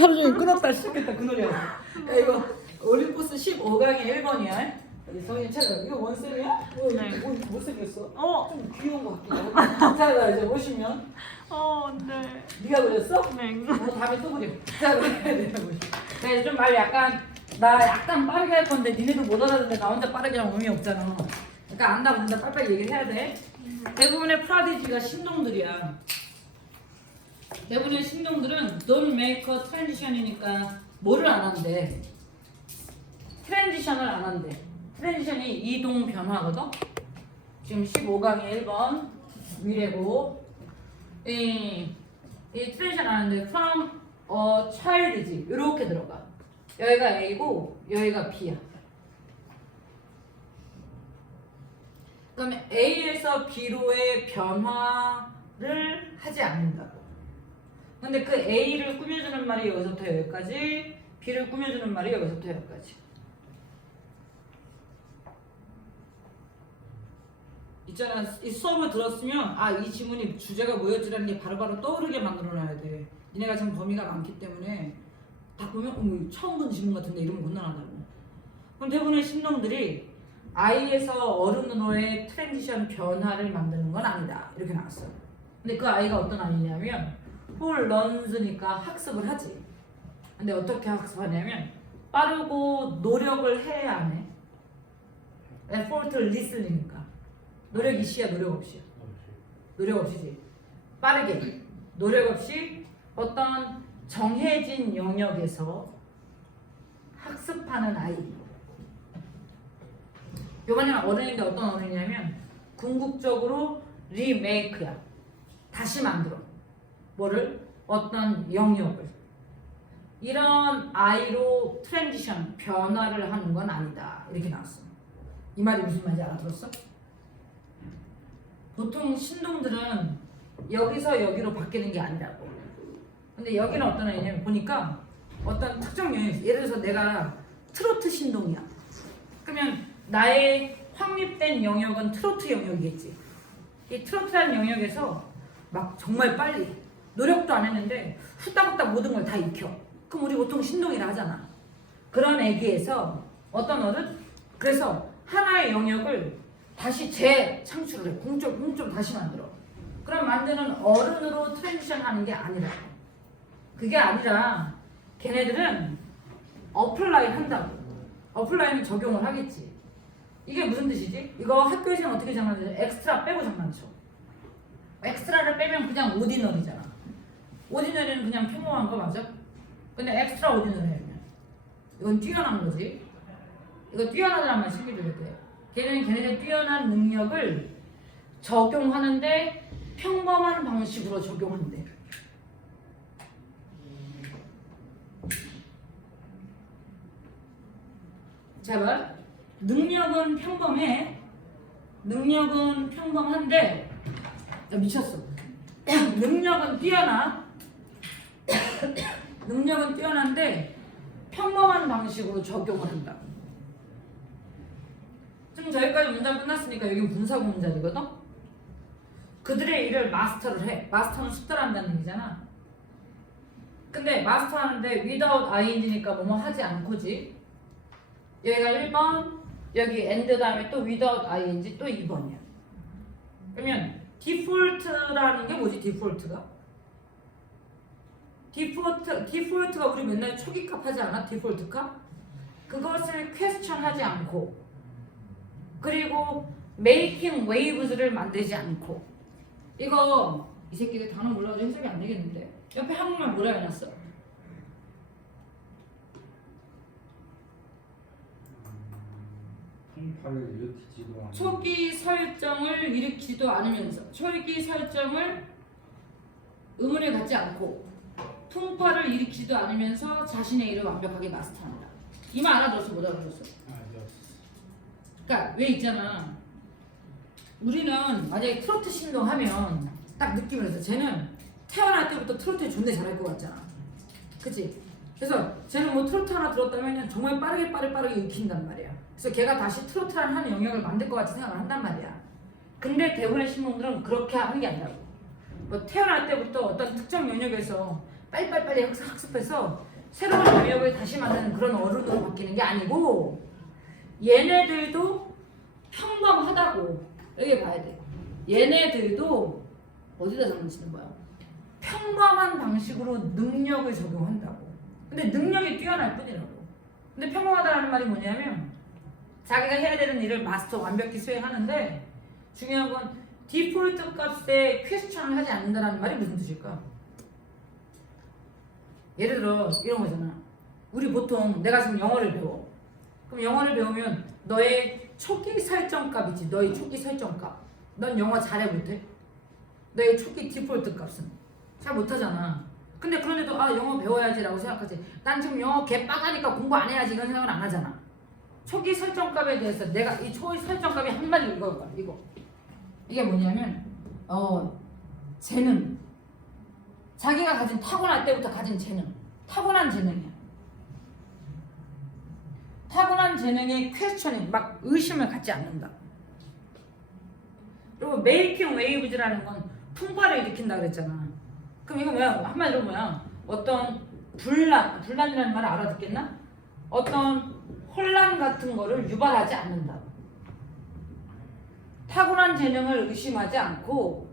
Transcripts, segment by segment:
하루 종일 끊었다 시작했다 그 노래야. 야 이거 올림포스 15강의 1번이야. 여기 성인 차려. 이거 원쌤이야? 네. 못생겼어. 어. 좀 귀여운 거 같기도 하고. 자 이제 보시면 네. 네가 그렸어? 네. 다음에 또 그려. 자 그래. 자 이제 좀 말 나 약간 빠르게 할 건데 니네도 못 알아듣는데 나 혼자 빠르게 하면 의미 없잖아. 그러니까 안다 모른다 빨리빨리 얘기를 해야 돼. 대부분의 프라디지가 신동들이야. 대부분의 신동들은 don't make a transition이니까 뭐를 안 한대? 트랜지션을 안 한대. 트랜지션이 이동 변화거든? 지금 15강의 1번 위래고 이 트랜지션 안 하는데 from a child이지 이렇게 들어가. 여기가 A고 여기가 B야. 그러면 A에서 B로의 변화를 하지 않는다고. 근데 그 A를 꾸며주는 말이 여기서부터 여기까지, B를 꾸며주는 말이 여기서부터 여기까지. 있잖아, 이 수업을 들었으면 이 지문이 주제가 뭐였지라는 게 바로바로 떠오르게 만들어놔야 돼. 니네가 지금 범위가 많기 때문에 딱 보면 처음 본 지문 같은데 이러면 곤란하다고. 그럼 대부분의 신동들이 아이에서 어른으로의 트랜지션 변화를 만드는 건 아니다 이렇게 나왔어. 근데 그 아이가 어떤 아이냐면 who learns니까 학습을 하지. 근데 어떻게 학습하냐면 빠르고 노력을 해야 안 해. effort listening이니까 노력 이시야 노력 없이야. 노력 없이지. 빠르게 노력 없이 어떤 정해진 영역에서 학습하는 아이. 요번에는 어른인데 어떤 어른이냐면 궁극적으로 리메이크야. 다시 만들어. 뭐를? 어떤 영역을. 이런 아이로 트랜지션, 변화를 하는 건 아니다. 이렇게 나왔어. 이 말이 무슨 말인지 알아들었어? 보통 신동들은 여기서 여기로 바뀌는 게 아니라고. 근데 여기는 어떤 애냐면 보니까 어떤 특정 영역, 예를 들어서 내가 트로트 신동이야. 그러면 나의 확립된 영역은 트로트 영역이겠지. 이 트로트라는 영역에서 막 정말 빨리 노력도 안 했는데 후딱후딱 모든 걸 다 익혀. 그럼 우리 보통 신동이라 하잖아. 그런 애기에서 어떤 어른? 그래서 하나의 영역을 다시 재창출을 해. 공적으로 다시 만들어. 그럼 만드는 어른으로 트랜지션 하는 게 아니라고. 그게 아니라 걔네들은 어플라이 한다고. 어플라이는 적용을 하겠지. 이게 무슨 뜻이지? 이거 학교에서는 어떻게 장난쳐? 엑스트라 빼고 장난쳐. 엑스트라를 빼면 그냥 오디너리잖아. 오디너리는 그냥 평범한 거 맞아? 근데 엑스트라 오디너리면 이건 뛰어난 거지. 이거 뛰어나다는 말 신기해야 돼. 걔네들 뛰어난 능력을 적용하는데 평범한 방식으로 적용한대. 자 봐. 능력은 평범해. 능력은 평범한데 미쳤어. 능력은 뛰어나. 능력은 뛰어난데 평범한 방식으로 적용을 한다. 지금 저기까지 문장 끝났으니까 여기 분사구 문장이거든? 그들의 일을 마스터를 해. 마스터는 숙달한다는 얘기잖아. 근데 마스터하는데 without ing니까 뭐뭐 하지 않고지. 여기가 1번, 여기 and 다음에 또 without ing 또 2번이야. 그러면 디폴트라는 게 뭐지? 디폴트가 우리 맨날 초기값 하지 않아? 디폴트 값? 그것을 퀘스천 하지 않고 그리고 making waves를 만들지 않고. 이거 이 새끼들 단어 몰라가지고 해석이 안 되겠는데 옆에 한국말 뭐라 해놨어? 초기 설정을 일으키지도 않으면서 초기 설정을 의문을 갖지 않고 풍파를 일으키지도 않으면서 자신의 일을 완벽하게 마스터한다. 이 말 알아들었어? 못 알아들었어? 그러니까 왜 있잖아. 우리는 만약에 트로트 신동하면 딱 느낌을 해서 쟤는 태어날 때부터 트로트에 존나 잘할 것 같잖아. 그치? 그래서 쟤는 뭐 트로트 하나 들었다면 정말 빠르게 익힌단 말이야. 그래서 걔가 다시 트로트라는 한 영역을 만들 것 같이 생각을 한단 말이야. 근데 대부분의 신동들은 그렇게 하는 게 아니라고. 뭐 태어날 때부터 어떤 특정 영역에서 빨리빨리 학습해서 새로운 영역을 다시 만드는 그런 어른으로 바뀌는 게 아니고 얘네들도 평범하다고 여기 봐야 돼. 얘네들도 어디다 장난치는 거야? 평범한 방식으로 능력을 적용한다고. 근데 능력이 뛰어날 뿐이라고. 근데 평범하다라는 말이 뭐냐면 자기가 해야 되는 일을 마스터 완벽히 수행하는데 중요한 건 디폴트 값에 퀘스천을 하지 않는다는 말이 무슨 뜻일까? 예를 들어 이런 거잖아. 우리 보통 내가 지금 영어를 배워. 그럼 영어를 배우면 너의 초기 설정값 있지. 너의 초기 설정값. 넌 영어 잘해 못해? 너의 초기 디폴트 값은 잘 못하잖아. 근데 그런데도 아 영어 배워야지 라고 생각하지. 난 지금 영어 개빠가니까 공부 안 해야지 이런 생각을 안 하잖아. 초기 설정값에 대해서 내가 이 초기 설정값이 한마디로 이거야. 이게 뭐냐면 재능. 자기가 가진 타고날 때부터 가진 재능. 타고난 재능이야. 타고난 재능의 퀘스천이 막 의심을 갖지 않는다. 그리고 메이킹 웨이브즈라는 건 풍파를 일으킨다 그랬잖아. 그럼 이거 뭐야? 한마디로 뭐야? 어떤 분란이라는 말을 알아듣겠나? 어떤 혼란 같은 거를 유발하지 않는다. 타고난 재능을 의심하지 않고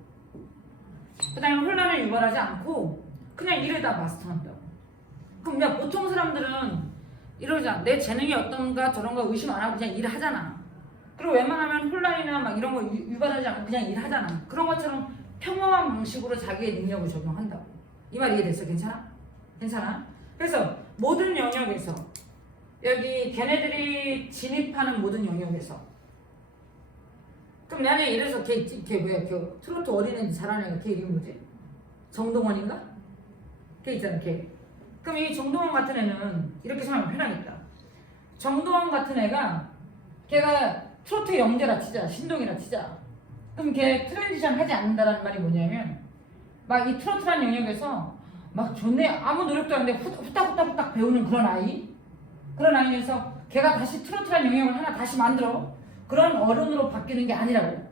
그 다음에 혼란을 유발하지 않고 그냥 일을 다 마스터한다고. 그럼 야 보통 사람들은 이러잖아. 내 재능이 어떤가 저런가 의심 안 하고 그냥 일을 하잖아. 그리고 웬만하면 혼란이나 막 이런 거 유발하지 않고 그냥 일을 하잖아. 그런 것처럼 평범한 방식으로 자기의 능력을 적용한다고. 이 말 이해됐어? 괜찮아? 괜찮아? 그래서 모든 영역에서 여기 걔네들이 진입하는 모든 영역에서 그럼 나는 이래서 걔 뭐야? 걔 트로트 어린애 잘하는 애가 걔 이름이 뭐지? 정동원인가? 걔 있잖아 걔. 그럼 이 정동원 같은 애는 이렇게 생각하면 편하겠다. 정동원 같은 애가 걔가 트로트 영재라 치자 신동이라 치자. 그럼 걔 트랜지션 하지 않는다라는 말이 뭐냐면 막 이 트로트라는 영역에서 막 좋네 아무 노력도 안 하는데 후딱후딱 배우는 그런 아이. 그런 아이에서 걔가 다시 트로트라는 영역을 하나 다시 만들어. 그런 어른으로 바뀌는 게 아니라고.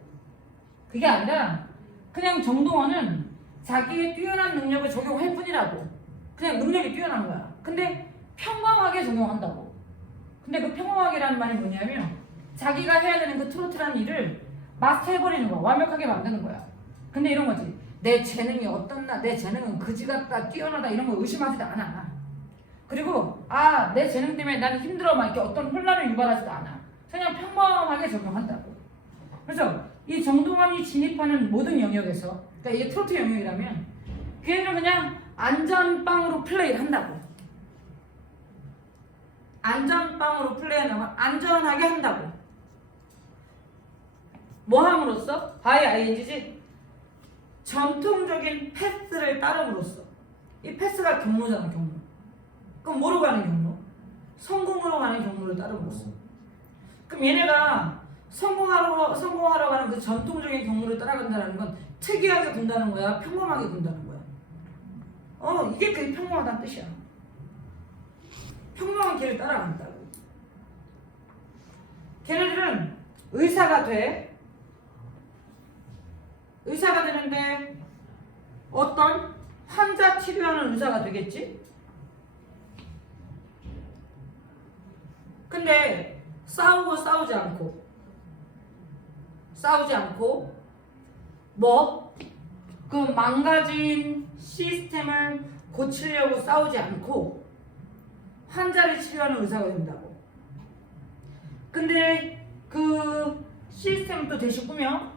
그게 아니라 그냥 정동원은 자기의 뛰어난 능력을 적용할 뿐이라고. 그냥 능력이 뛰어난 거야. 근데 평범하게 적용한다고. 근데 그 평범하게라는 말이 뭐냐면 자기가 해야 되는 그 트로트라는 일을 마스터해버리는 거야. 완벽하게 만드는 거야. 근데 이런 거지. 내 재능이 어떻나, 내 재능은 그지 같다, 뛰어나다 이런 거 의심하지도 않아. 그리고 내 재능 때문에 나는 힘들어 막 이렇게 어떤 혼란을 유발하지도 않아. 그냥 평범하게 적용한다고. 그래서 이 정동원이 진입하는 모든 영역에서 그러니까 이게 트로트 영역이라면 걔는 그냥 안전빵으로 플레이를 한다고. 안전빵으로 플레이한다고. 안전하게 한다고. 뭐 함으로써? by ing지? 전통적인 패스를 따름으로써. 이 패스가 경로잖아 경로. 그럼 뭐로 가는 경로? 성공으로 가는 경로를 따름으로써. 그럼 얘네가 성공하러 가는 그 전통적인 경로를 따라간다는 건 특이하게 군다는 거야? 평범하게 군다는 거야? 이게 그게 평범하다는 뜻이야. 평범한 길을 따라간다고. 걔네들은 의사가 돼. 의사가 되는데 어떤 환자 치료하는 의사가 되겠지? 근데 싸우지 않고 그 망가진 시스템을 고치려고 싸우지 않고 환자를 치료하는 의사가 된다고. 근데 그 시스템을 또 대신 꾸며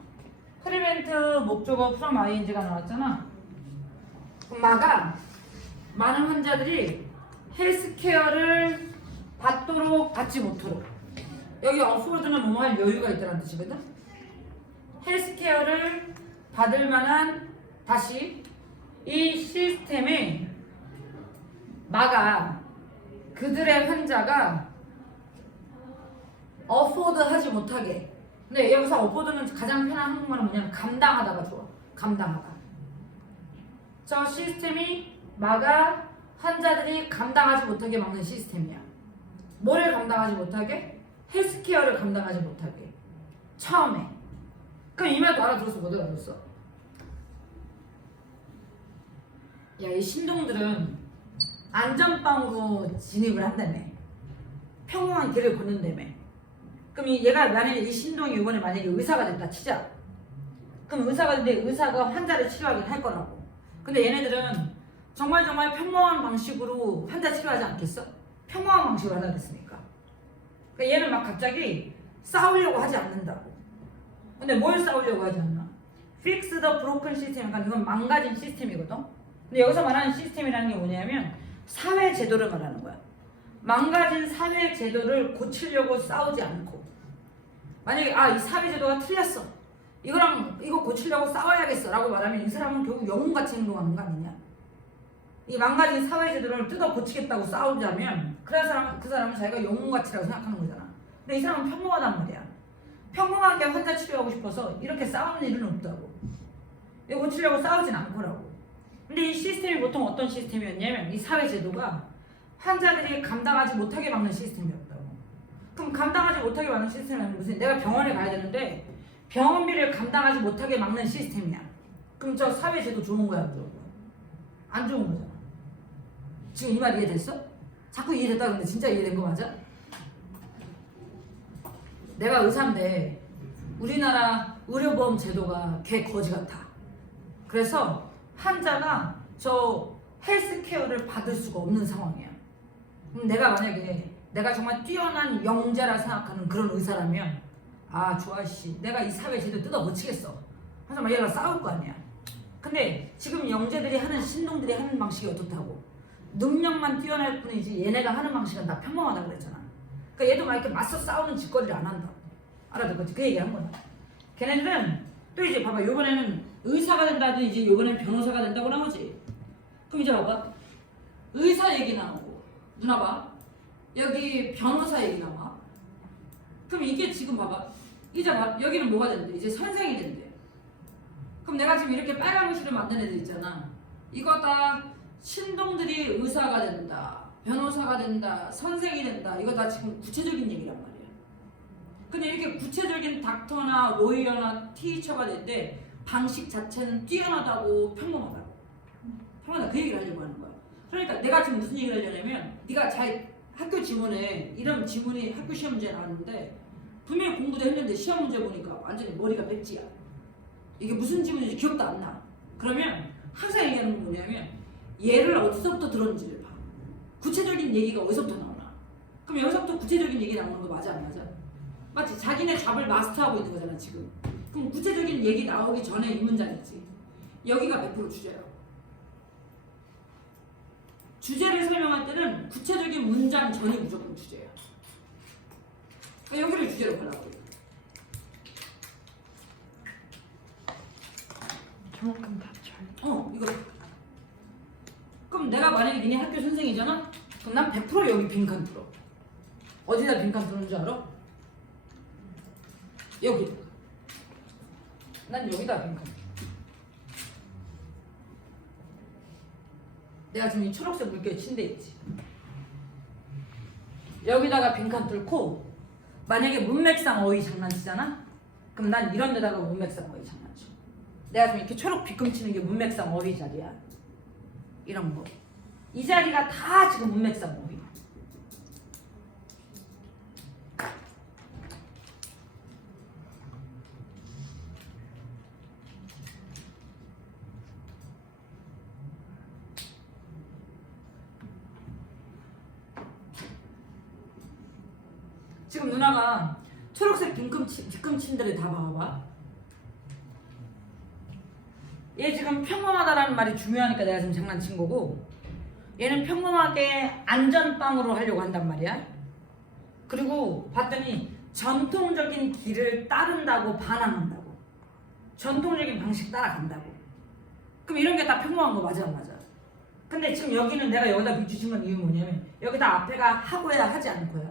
프리벤트 목적어 from ing가 나왔잖아. 많은 환자들이 헬스케어를 받지 못하도록 여기 어포드는 뭐할 여유가 있다는 뜻이거든. 헬스케어를 받을 만한 다시 이 시스템에 그들의 환자가 어포드 하지 못하게. 근데 여기서 어포드는 가장 편한 한국말은 뭐냐면 감당하다가 좋아. 감당하다. 저 시스템이 환자들이 감당하지 못하게 막는 시스템이야. 뭐를 감당하지 못하게? 헬스케어를 감당하지 못하게. 처음에. 그럼 이 말도 알아들었어? 못 알아들었어? 야, 이 신동들은 안전빵으로 진입을 한다며. 평범한 길을 걷는다며. 그럼 얘가 만약에 이 신동이 이번에 만약에 의사가 됐다 치자. 그럼 의사가 됐는데 의사가 환자를 치료하긴 할 거라고. 근데 얘네들은 정말 평범한 방식으로 환자 치료하지 않겠어? 평범한 방식으로 하자 그랬으니까. 그러니까 얘는 막 갑자기 싸우려고 하지 않는다고. 근데 뭘 싸우려고 하지 않나? Fix the broken system. 그러니까 이건 망가진 시스템이거든. 근데 여기서 말하는 시스템이라는 게 뭐냐면 사회 제도를 말하는 거야. 망가진 사회 제도를 고치려고 싸우지 않고, 만약에 이 사회 제도가 틀렸어, 이거 고치려고 싸워야겠어 라고 말하면 이 사람은 결국 영웅같이 행동하는 거 아니냐. 이 망가진 사회 제도를 뜯어 고치겠다고 싸우자면 그 사람은 자기가 영웅같이라고 생각하는 거잖아. 근데 이 사람은 평범하단 말이야. 평범하게 환자 치료하고 싶어서 이렇게 싸우는 일은 없다고. 이거 고치려고 싸우진 않고라고. 근데 이 시스템이 보통 어떤 시스템이었냐면 이 사회 제도가 환자들이 감당하지 못하게 막는 시스템이었다고. 그럼 감당하지 못하게 막는 시스템은 무슨, 내가 병원에 가야 되는데 병원비를 감당하지 못하게 막는 시스템이야. 그럼 저 사회 제도 좋은 거야, 안 좋은 거잖아. 지금 이 말 이해됐어? 자꾸 이해됐다 그러는데 진짜 이해된 거 맞아? 내가 의사인데 우리나라 의료보험 제도가 개 거지 같아. 그래서 환자가 저 헬스케어를 받을 수가 없는 상황이야. 그럼 내가 만약에 내가 정말 뛰어난 영재라 생각하는 그런 의사라면 좋아 씨, 내가 이 사회 제도 뜯어 고치겠어 하면서 막 얘랑 싸울 거 아니야. 근데 지금 영재들이 하는, 신동들이 하는 방식이 어떻다고? 능력만 뛰어날 뿐이지 얘네가 하는 방식은 다 평범하다고 그랬잖아. 그러니까 얘도 막 이렇게 맞서 싸우는 짓거리를 안 한다. 알아듣겠지? 그 얘기 한 거야. 걔네들은 또 이제 봐봐, 요번에는 의사가 된다도 이제 요번엔 변호사가 된다고 나오지. 그럼 이제 봐봐, 의사 얘기 나오고, 누나 봐, 여기 변호사 얘기 나와. 그럼 이게 지금 봐봐, 이제 봐, 여기는 뭐가 된대? 이제 선생이 된대. 그럼 내가 지금 이렇게 빨간 글씨를 만든 애들 있잖아. 이거 다 신동들이 의사가 된다, 변호사가 된다, 선생이 된다. 이거 다 지금 구체적인 얘기란 말이야. 근데 이렇게 구체적인 닥터나 로이어나 티처가 될 때 방식 자체는 뛰어나다고 평범하다고. 평범하다, 그 얘기를 하려고 하는 거야. 그러니까 내가 지금 무슨 얘기를 하려냐면, 네가 잘 학교 지문에 이런 지문이 학교 시험 문제에 나왔는데 분명히 공부도 했는데 시험 문제 보니까 완전히 머리가 백지야. 이게 무슨 지문인지 기억도 안 나. 그러면 항상 얘기하는 건 뭐냐면 얘를 어디서부터 들었는지를 봐. 구체적인 얘기가 어디서부터 나오나. 그럼 여기서부터 구체적인 얘기 나오는 거 맞아 안 맞아? 맞지? 자기네 답을 마스터하고 있는 거잖아 지금. 그럼 구체적인 얘기 나오기 전에 이 문장이지. 여기가 100% 주제야. 주제를 설명할 때는 구체적인 문장 전이 무조건 주제야. 그러니까 여기를 주제로 보라고. 저만큼 다 잘. 이거. 그럼 내가 만약에 니네 학교 선생이잖아? 그럼 난 100% 여기 빈칸 뚫어. 어디다 빈칸 뚫는 줄 알아? 여기. 난 여기다 빈칸. 내가 지금 이 초록색 물결 침대 있지. 여기다가 빈칸 뚫고, 만약에 문맥상 어휘 장난치잖아? 그럼 난 이런 데다가 문맥상 어휘 장난쳐. 내가 지금 이렇게 초록 빗금치는 게 문맥상 어휘 자리야. 이런 거. 이 자리가 다 지금 문맥상 어휘. 지금 누나가 초록색 빗금친들을 다 봐봐. 얘 지금 평범하다라는 말이 중요하니까 내가 지금 장난친 거고, 얘는 평범하게 안전빵으로 하려고 한단 말이야. 그리고 봤더니 전통적인 길을 따른다고 반항한다고. 전통적인 방식 따라간다고. 그럼 이런 게 다 평범한 거 맞아 안 맞아? 근데 지금 여기는 내가 여기다 비추신 건 이유 뭐냐면 여기다 앞에가 하고야 하지 않고야.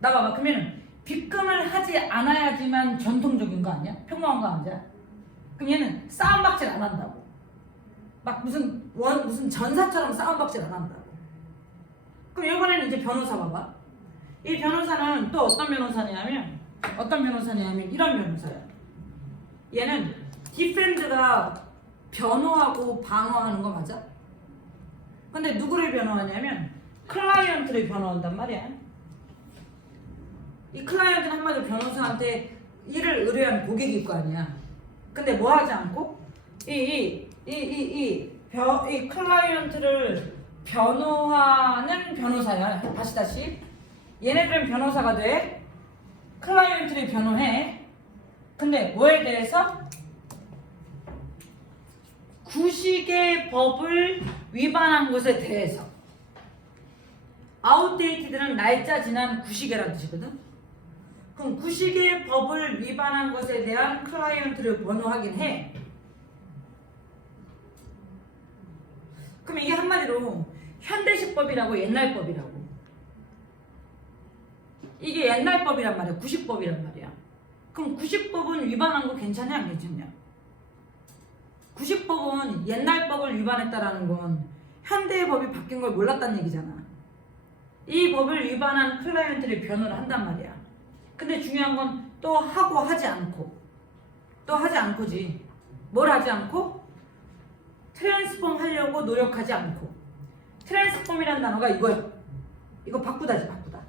나 봐봐. 그러면 빗금을 하지 않아야지만 전통적인 거 아니야? 평범한 거 아니야? 그럼 얘는 싸움박질 안 한다고. 막 무슨 전사처럼 싸움박질 안 한다고. 그럼 이번에는 이제 변호사 봐봐. 이 변호사는 또 어떤 변호사냐면 이런 변호사야. 얘는 디펜드가 변호하고 방어하는 거 맞아? 근데 누구를 변호하냐면 클라이언트를 변호한단 말이야. 이 클라이언트는 한마디로 변호사한테 일을 의뢰한 고객일 거 아니야. 근데 뭐 하지 않고 이 클라이언트를 변호하는 변호사야. 다시 얘네들은 변호사가 돼. 클라이언트를 변호해. 근데 뭐에 대해서? 구식의 법을 위반한 것에 대해서. 아웃데이티드는 날짜 지난 구식이라는 뜻이거든. 그럼 구식의 법을 위반한 것에 대한 클라이언트를 변호하긴 해. 그럼 이게 한마디로 현대식 법이라고 옛날 법이라고. 이게 옛날 법이란 말이야. 구식법이란 말이야. 그럼 구식법은 위반한 거 괜찮냐 안 괜찮냐? 구식법은 옛날 법을 위반했다라는 건 현대의 법이 바뀐 걸 몰랐다는 얘기잖아. 이 법을 위반한 클라이언트를 변호를 한단 말이야. 근데 중요한 건 또 하고 하지 않고. 또 하지 않고지. 뭘 하지 않고? 트랜스폼 하려고 노력하지 않고. 트랜스폼이라는 단어가 이거야. 이거 바꾸다지 바꾸다.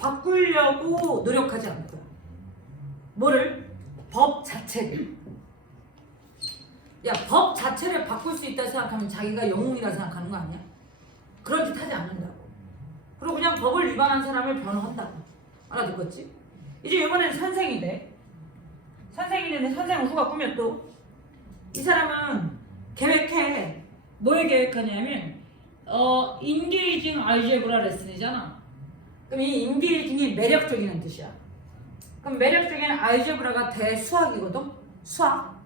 바꾸려고 노력하지 않고요. 뭐를? 법 자체를. 야, 법 자체를 바꿀 수 있다 생각하면 자기가 영웅이라 생각하는 거 아니야? 그런 짓 하지 않는다고. 그리고 그냥 법을 위반한 사람을 변호한다고. 알아듣겠지? 이제 이번에는 선생이 돼. 선생이 되는데 선생은 후가 꾸며 또. 이 사람은 계획해. 뭘 계획하냐면 인게이징 알제브라 레슨이잖아. 그럼 이 인게이징이 매력적이라는 뜻이야. 그럼 매력적인 알제브라가 대수학이거든? 수학.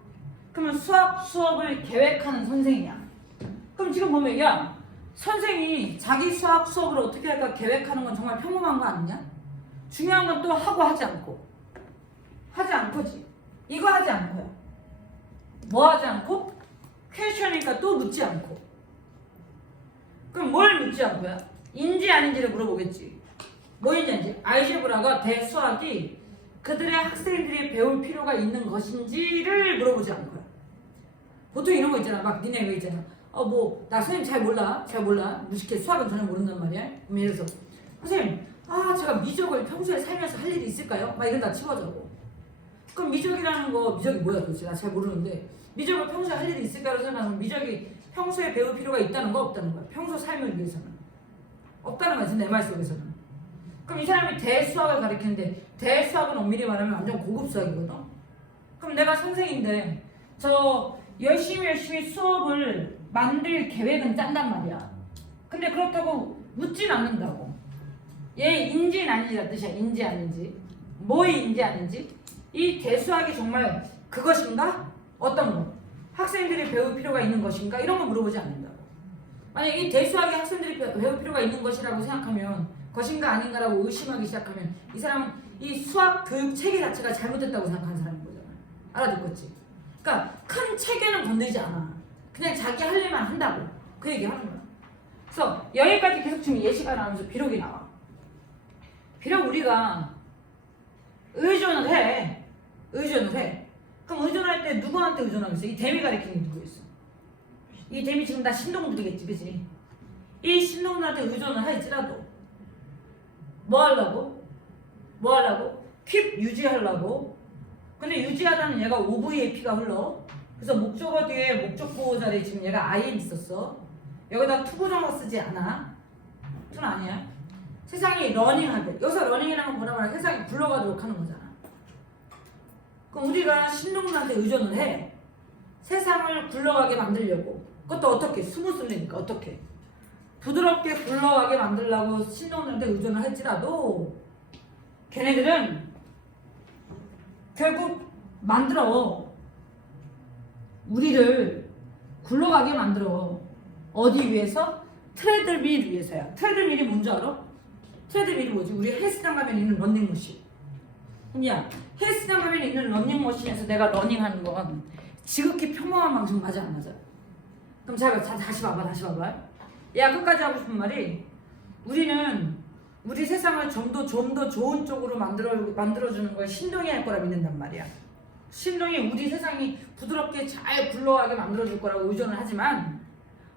그러면 수업을 계획하는 선생이야. 그럼 지금 보면 야, 선생이 자기 수업을 어떻게 할까 계획하는 건 정말 평범한 거 아니냐? 중요한 건 또 하고 하지 않고. 하지 않고지. 이거 하지 않고야. 뭐 하지 않고? 퀘스천이니까 또 묻지 않고. 그럼 뭘 묻지 않고야? 인지 아닌지를 물어보겠지. 뭐인지 아닌지. 알제브라가 대수학이 그들의 학생들이 배울 필요가 있는 것인지를 물어보지 않고요. 보통 이런 거 있잖아. 막 니네 왜 있잖아. 나 선생님 잘 몰라. 무식해. 수학은 전혀 모른단 말이야. 그럼 예를 들어서 선생님, 제가 미적을 평소에 살면서 할 일이 있을까요? 막 이런다 치워자고. 그럼 미적이라는 거, 미적이 뭐야 도대체? 나 잘 모르는데 미적을 평소에 할 일이 있을까요? 생각하면 미적이 평소에 배울 필요가 있다는 거 없다는 거야. 평소 삶을 위해서는 없다는 거지, 내 말 속에서는. 그럼 이 사람이 대수학을 가르치는데 대수학은 엄밀히 말하면 완전 고급 수학이거든. 그럼 내가 선생인데 저 열심히 수업을 만들 계획은 짠단 말이야. 근데 그렇다고 묻진 않는다고. 얘 인지는 아닌지란 뜻이야. 인지 아닌지. 뭐의 인지 아닌지. 이 대수학이 정말 그것인가? 어떤 거? 학생들이 배울 필요가 있는 것인가? 이런 거 물어보지 않는다고. 만약에 이 대수학이 학생들이 배울 필요가 있는 것이라고 생각하면 것인가 아닌가라고 의심하기 시작하면 이 사람은 이 수학 교육 체계 자체가 잘못됐다고 생각하는 사람인 거잖아. 알아듣겠지? 그러니까 큰 체계는 건드리지 않아. 그냥 자기 할 일만 한다고. 그 얘기 하는 거야. 그래서 여기까지 계속 지금 예시가 나오면서 비록이 나와. 비록 우리가 의존을 해. 그럼 의존할 때 누구한테 의존하겠어? 이 댐이 가리키는 게 누구였어? 이 댐이 지금 다 신동들이겠지, 그치? 이 신동들한테 의존을 할지라도 뭐 하려고? 킵 유지하려고. 근데 유지하다는 얘가 OVAP가 흘러. 그래서 목적어 뒤에 목적보호 자리에 지금 얘가 IN 있었어. 여기다 투부정어 쓰지 않아. 투는 아니야. 세상이 러닝하게. 여기서 러닝이라는 건 뭐라 말해? 세상이 굴러가도록 하는 거잖아. 그럼 우리가 신동들한테 의존을 해. 세상을 굴러가게 만들려고. 그것도 어떻게? 스무슬리니까 어떻게? 부드럽게 굴러가게 만들려고 신동들한테 의존을 할지라도 걔네들은 결국 우리를 굴러가게 만들어. 어디 위해서? 트레드밀 위해서야. 트레드밀이 뭔지 알아? 트레드밀이 뭐지? 우리 헬스장 가면 있는 런닝머신. 야, 헬스장 가면 있는 런닝머신에서 내가 러닝하는 건 지극히 평범한 방송 맞아 안 맞아? 그럼 다시 봐봐. 야, 끝까지 하고 싶은 말이 우리는 우리 세상을 좀 더 좋은 쪽으로 만들어주는 걸 신동이 할 거라 믿는단 말이야. 신동이 우리 세상이 부드럽게 잘 굴러가게 만들어줄 거라고 의존을 하지만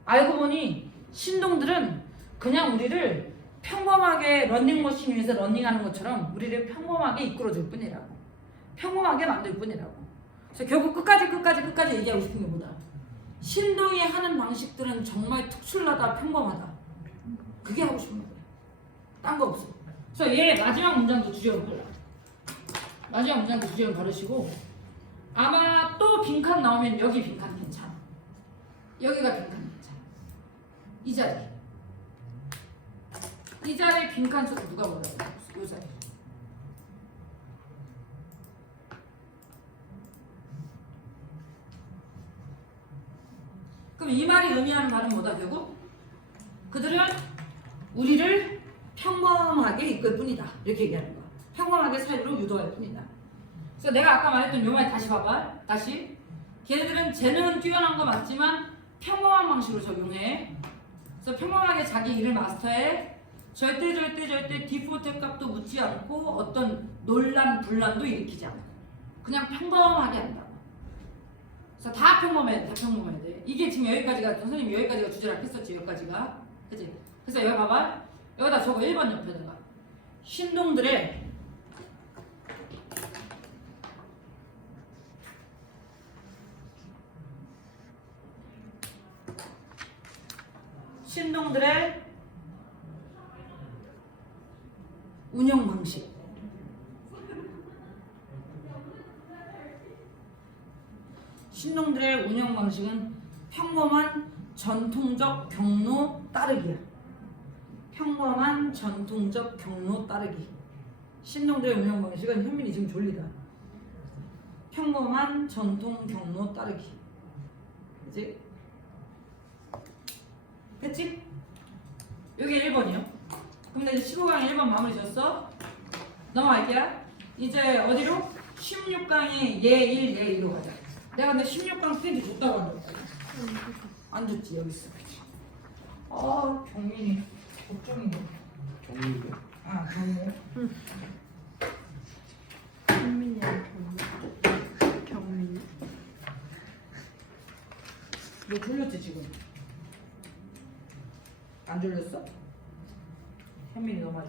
알고 보니 신동들은 그냥 우리를 평범하게 러닝머신 위에서 러닝하는 것처럼 우리를 평범하게 이끌어줄 뿐이라고. 평범하게 만들 뿐이라고. 그래서 결국 끝까지 얘기하고 싶은 게 뭐다? 신동이 하는 방식들은 정말 특출나다, 평범하다. 그게 하고 싶은 거야. 딴 거 없어. 그래서 얘 마지막 문장도 주제로 걸라. 마지막 문장도 주제로 걸으시고 아마 또 빈칸 나오면 여기 빈칸 괜찮아. 여기가 빈칸 괜찮아. 이 자리. 이 자리 빈칸 수도 누가 몰라요? 이 자리. 그럼 이 말이 의미하는 말은 뭐다 결국? 그들은 우리를 평범하게 이끌 뿐이다. 이렇게 얘기하는 거야. 평범하게 사유로 유도할 뿐이다. 그래서 내가 아까 말했던 요 말 다시 봐봐. 다시. 걔네들은 재능은 뛰어난 거 맞지만 평범한 방식으로 적용해. 그래서 평범하게 자기 일을 마스터해. 절대 디폴트 값도 묻지 않고 어떤 논란, 분란도 일으키지 않고 그냥 평범하게 한다고. 그래서 다 평범해야 돼. 다 평범해야 돼. 이게 지금 여기까지가 선생님이 여기까지가 주제라고 했었지. 여기까지가. 그치? 그래서 여기 봐봐. 여기다 적어. 1번 옆에다가 신동들의 운영 방식. 신동들의 운영 방식은 평범한 전통적 경로 따르기야. 평범한 전통적 경로 따르기. 신동들의 운영 방식은 현민이 지금 졸리다. 평범한 전통 경로 따르기. 그치? 됐지? 여기 1번이요. 그럼 나 이제 15강에 1번 마무리 졌어. 넘어갈게요. 이제 어디로? 16강에 얘 1, 얘 2로 가자. 내가 근데 16강 프린트 줬다고 안 줬다. 안 줬지, 여기 있어. 아, 경민이 걱정이네. 정리돼. 아, 경민. 현민이랑 경민이. 너 졸렸지 지금? 안 졸렸어? 현민이 너무 많이